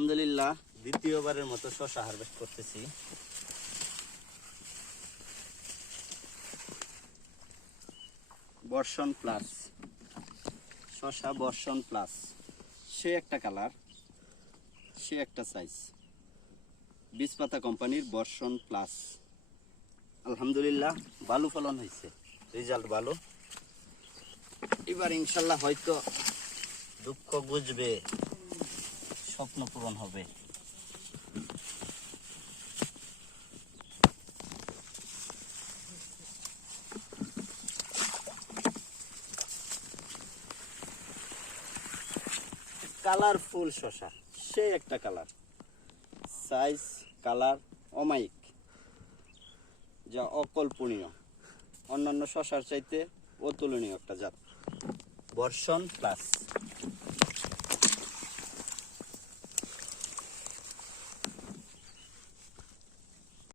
আলহামদুলিল্লাহ, দ্বিতীয়বারের মতো শশা হারভেস্ট করতেছি। বর্ষণ প্লাস শশা বর্ষণ প্লাস সে একটা কালার সে একটা সাইজ বীজপাতা কোম্পানির বর্ষণ প্লাস আলহামদুলিল্লাহ, ভালো ফলন হয়েছে রেজাল্ট ভালো। এবার ইনশাল্লাহ হয়তো দুঃখ বুঝবে। স্বপ্ন পূরণ হবে। কালারফুল শশা, সে একটা কালার। সাইজ, কালার অমায়িক, যা অকল্পনীয়। অন্যান্য শশার চাইতে অতুলনীয় একটা জাত। বর্ষণ প্লাস।